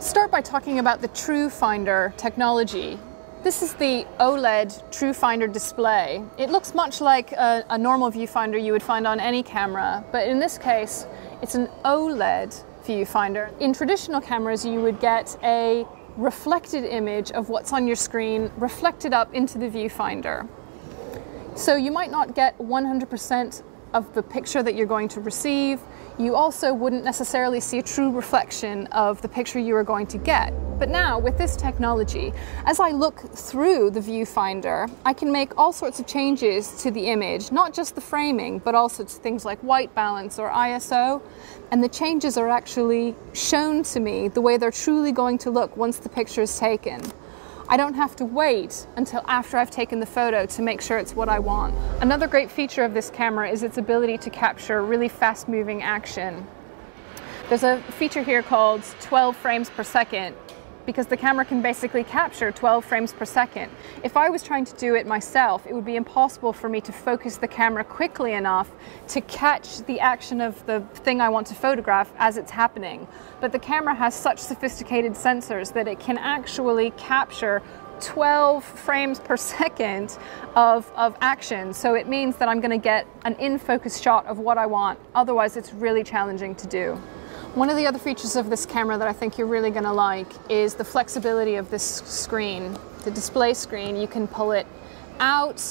Start by talking about the True Finder technology. This is the OLED True Finder display. It looks much like a normal viewfinder you would find on any camera, but in this case, it's an OLED viewfinder. In traditional cameras, you would get a reflected image of what's on your screen reflected up into the viewfinder. So you might not get 100% of the picture that you're going to receive. You also wouldn't necessarily see a true reflection of the picture you are going to get. But now, with this technology, as I look through the viewfinder, I can make all sorts of changes to the image, not just the framing, but also to things like white balance or ISO. And the changes are actually shown to me the way they're truly going to look once the picture is taken. I don't have to wait until after I've taken the photo to make sure it's what I want. Another great feature of this camera is its ability to capture really fast-moving action. There's a feature here called 12 frames per second, because the camera can basically capture 12 frames per second. If I was trying to do it myself, it would be impossible for me to focus the camera quickly enough to catch the action of the thing I want to photograph as it's happening. But the camera has such sophisticated sensors that it can actually capture 12 frames per second of action. So it means that I'm going to get an in-focus shot of what I want. Otherwise, it's really challenging to do. One of the other features of this camera that I think you're really going to like is the flexibility of this screen. The display screen, you can pull it out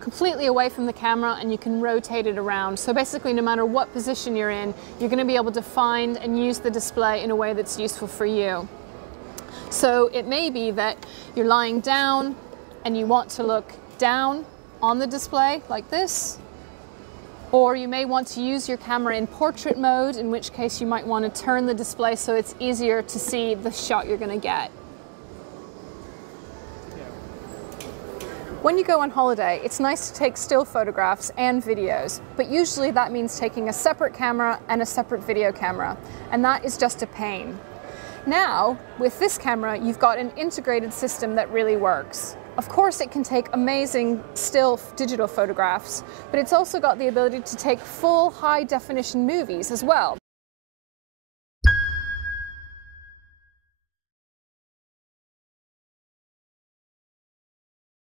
completely away from the camera and you can rotate it around. So basically, no matter what position you're in, you're going to be able to find and use the display in a way that's useful for you. So it may be that you're lying down and you want to look down on the display like this. Or you may want to use your camera in portrait mode, in which case you might want to turn the display so it's easier to see the shot you're going to get. When you go on holiday, it's nice to take still photographs and videos, but usually that means taking a separate camera and a separate video camera, and that is just a pain. Now, with this camera, you've got an integrated system that really works. Of course, it can take amazing still digital photographs, but it's also got the ability to take full high-definition movies as well.